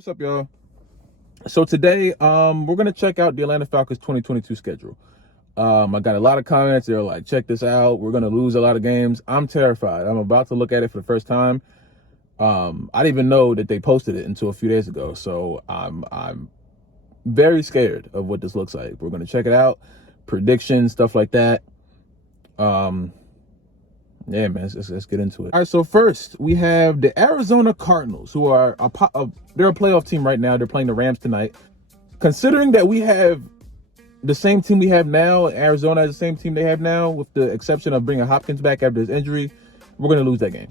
What's up, y'all? So today, we're gonna check out the Atlanta Falcons 2022 schedule. I got a lot of comments. They're like, "Check this out. We're gonna lose a lot of games." I'm terrified. I'm about to look at it for the first time. I didn't even know that they posted it until a few days ago. So I'm very scared of what this looks like. We're gonna check it out, predictions, stuff like that. Yeah, man, let's get into it. All right, so first we have the Arizona Cardinals, who are they're a playoff team right now. They're playing the Rams tonight. Considering that we have the same team we have now, Arizona has the same team they have now, with the exception of bringing Hopkins back after his injury, we're going to lose that game.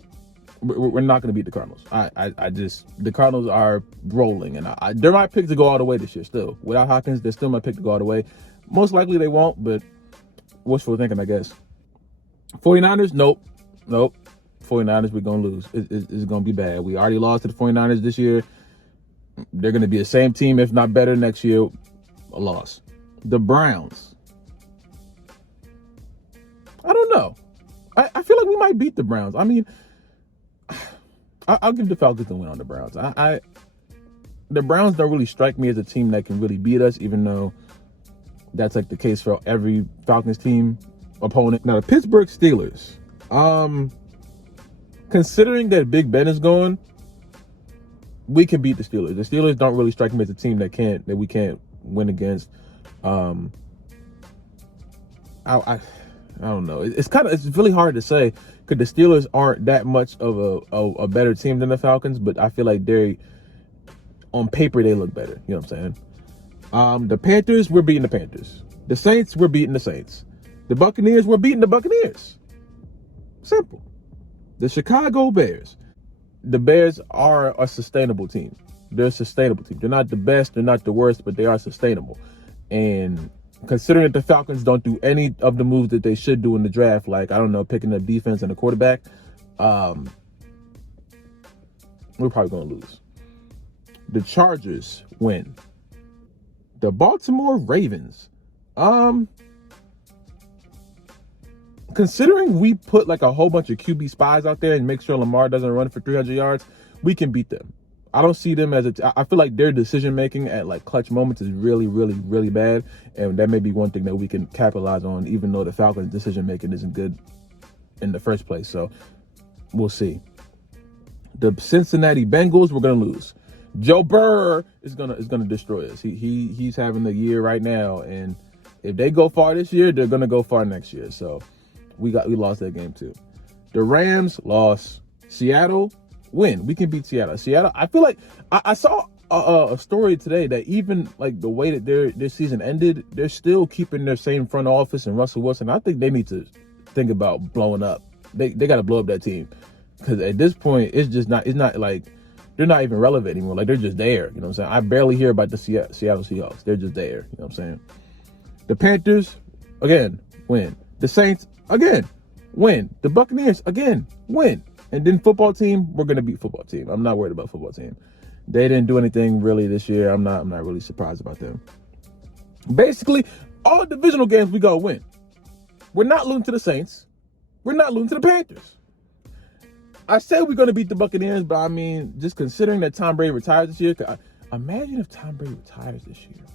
We're not going to beat the Cardinals. The Cardinals are rolling, and they're my pick to go all the way this year still. Without Hopkins, they're still my pick to go all the way. Most likely they won't, but wishful thinking, I guess. 49ers, nope. 49ers, we're going to lose. It's going to be bad. We already lost to the 49ers this year. They're going to be the same team, if not better, next year. A loss. The Browns. I don't know. I feel like we might beat the Browns. I mean, I'll give the Falcons the win on the Browns. The Browns don't really strike me as a team that can really beat us, even though that's like the case for every Falcons team opponent. Now, the Pittsburgh Steelers. Considering that Big Ben is gone, we can beat the Steelers. The Steelers don't really strike me as a team that we can't win against. I don't know. It's really hard to say because the Steelers aren't that much of a better team than the Falcons, but I feel like on paper they look better. You know what I'm saying? The Panthers, we're beating the Panthers. The Saints, we're beating the Saints. The Buccaneers, we're beating the Buccaneers. Simple. The Chicago Bears. The Bears are a sustainable team. They're a sustainable team. They're not the best, they're not the worst, but they are sustainable. And considering that the Falcons don't do any of the moves that they should do in the draft, like, I don't know, picking up defense and a quarterback, we're probably going to lose. The Chargers win. The Baltimore Ravens. Considering we put like a whole bunch of QB spies out there and make sure Lamar doesn't run for 300 yards, we can beat them. I don't see them I feel like their decision making at like clutch moments is really, really, really bad. And that may be one thing that we can capitalize on, even though the Falcons' decision making isn't good in the first place. So we'll see. The Cincinnati Bengals, we're gonna lose. Joe Burrow is gonna destroy us. He's having the year right now, and if they go far this year, they're gonna go far next year. So we lost that game too. The Rams lost. Seattle win. We can beat Seattle. I feel like I saw a story today that even like the way that their season ended, they're still keeping their same front office and Russell Wilson. I think they need to think about blowing up. They got to blow up that team, because at this point it's not like they're not even relevant anymore. Like, they're just there. You know what I'm saying? I barely hear about the Seattle Seahawks. They're just there. You know what I'm saying? The Panthers, again, win. The Saints, again, win. The Buccaneers, again, win. And then football team, we're going to beat football team. I'm not worried about football team. They didn't do anything really this year. I'm not really surprised about them. Basically, all divisional games we got to win. We're not losing to the Saints. We're not losing to the Panthers. I said we're going to beat the Buccaneers, but I mean, just considering that Tom Brady retires this year, imagine if Tom Brady retires this year.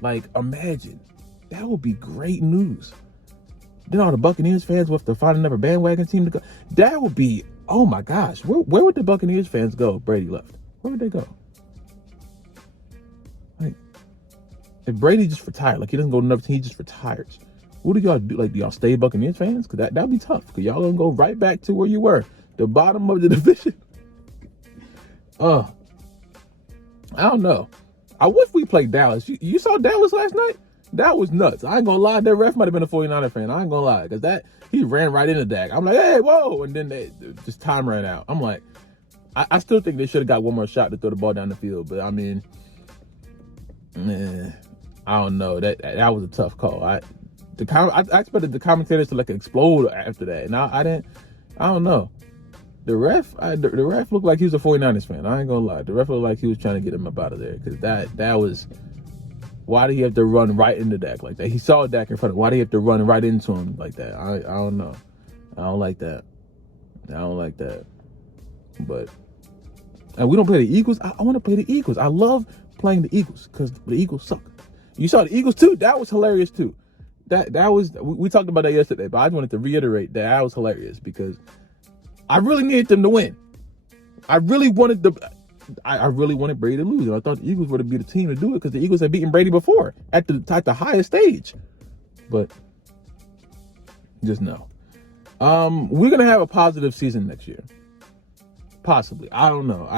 Like, imagine. That would be great news. Then all the Buccaneers fans will have to find another bandwagon team to go. That would be, oh my gosh. Where would the Buccaneers fans go if Brady left? Where would they go? Like, if Brady just retired, like he doesn't go to another team, he just retires. What do y'all do? Like, do y'all stay Buccaneers fans? Because that'd be tough. Because y'all gonna go right back to where you were. The bottom of the division. I don't know. I wish we played Dallas. You saw Dallas last night? That was nuts. I ain't gonna lie. That ref might have been a 49er fan. I ain't gonna lie. Because he ran right into Dak. I'm like, hey, whoa. And then just time ran out. I'm like, I still think they should have got one more shot to throw the ball down the field. But I mean, I don't know. That was a tough call. I expected the commentators to like explode after that. And I didn't. I don't know. The ref looked like he was a 49ers fan. I ain't gonna lie. The ref looked like he was trying to get him up out of there. Because that was... Why did he have to run right into Dak like that? He saw Dak in front of him. Why did he have to run right into him like that? I don't know. I don't like that. But and we don't play the Eagles, I want to play the Eagles. I love playing the Eagles because the Eagles suck. You saw the Eagles too. That was hilarious too. That was, we talked about that yesterday, but I just wanted to reiterate that was hilarious because I really needed them to win. I really wanted Brady to lose, and I thought the Eagles were to be the team to do it because the Eagles had beaten Brady before at the highest stage. But just no. We're gonna have a positive season next year. Possibly. I don't know.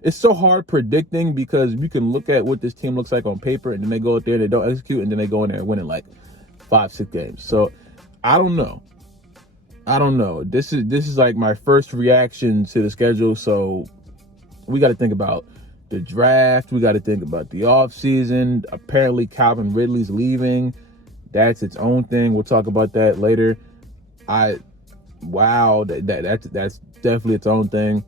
It's so hard predicting because you can look at what this team looks like on paper and then they go out there and they don't execute and then they go in there and win in like 5-6 games. So I don't know. This is like my first reaction to the schedule. So we got to think about the draft. We got to think about the offseason. Apparently Calvin Ridley's leaving. That's its own thing. We'll talk about that later. That's definitely its own thing.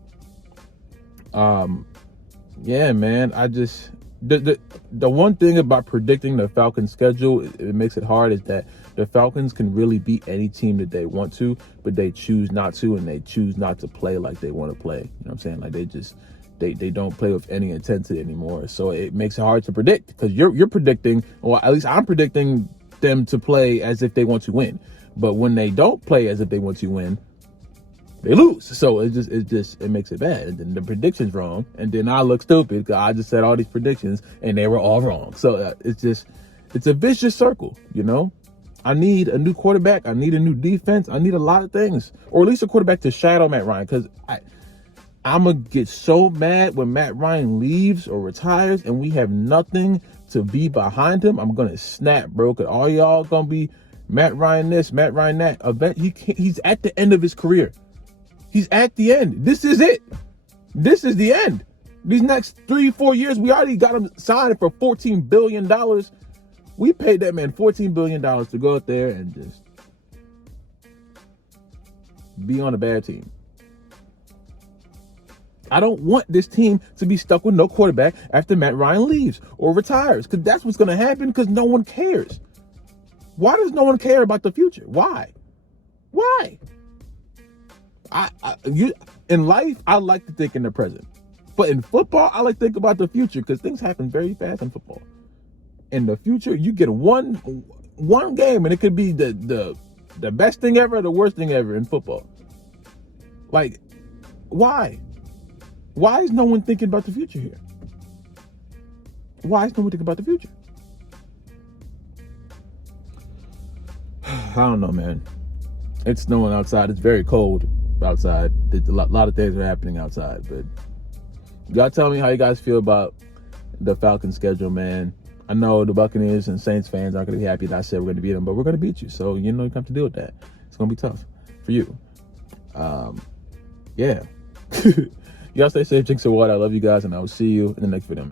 Yeah, man, I just, the one thing about predicting the Falcons schedule, it makes it hard, is that the Falcons can really beat any team that they want to, but they choose not to, and they choose not to play like they want to play. You know what I'm saying? Like they don't play with any intensity anymore. So it makes it hard to predict because you're predicting, or at least I'm predicting them to play as if they want to win. But when they don't play as if they want to win, they lose. So it makes it bad. And then the prediction's wrong. And then I look stupid because I just said all these predictions and they were all wrong. So it's a vicious circle, you know? I need a new quarterback. I need a new defense. I need a lot of things, or at least a quarterback to shadow Matt Ryan. Because I'm going to get so mad when Matt Ryan leaves or retires and we have nothing to be behind him. I'm going to snap, bro. Because all y'all going to be Matt Ryan this, Matt Ryan that. He's at the end of his career. He's at the end. This is it. This is the end. These next 3-4 years, we already got him signed for $14 billion. We paid that man $14 billion to go out there and just be on a bad team. I don't want this team to be stuck with no quarterback after Matt Ryan leaves or retires, because that's what's going to happen, because no one cares. Why does no one care about the future? Why? In life, I like to think in the present. But in football, I like to think about the future because things happen very fast in football. In the future, you get one game and it could be the best thing ever, the worst thing ever in football. Like, why? Why is no one thinking about the future here? Why is no one thinking about the future? I don't know, man. It's snowing outside. It's very cold outside. A lot of things are happening outside, but y'all tell me how you guys feel about the Falcons schedule, man. I know the Buccaneers and Saints fans aren't going to be happy that I said we're going to beat them, but we're going to beat you. So, you know, you have to deal with that. It's going to be tough for you. Yeah. Y'all stay safe, drink some water. I love you guys, and I will see you in the next video.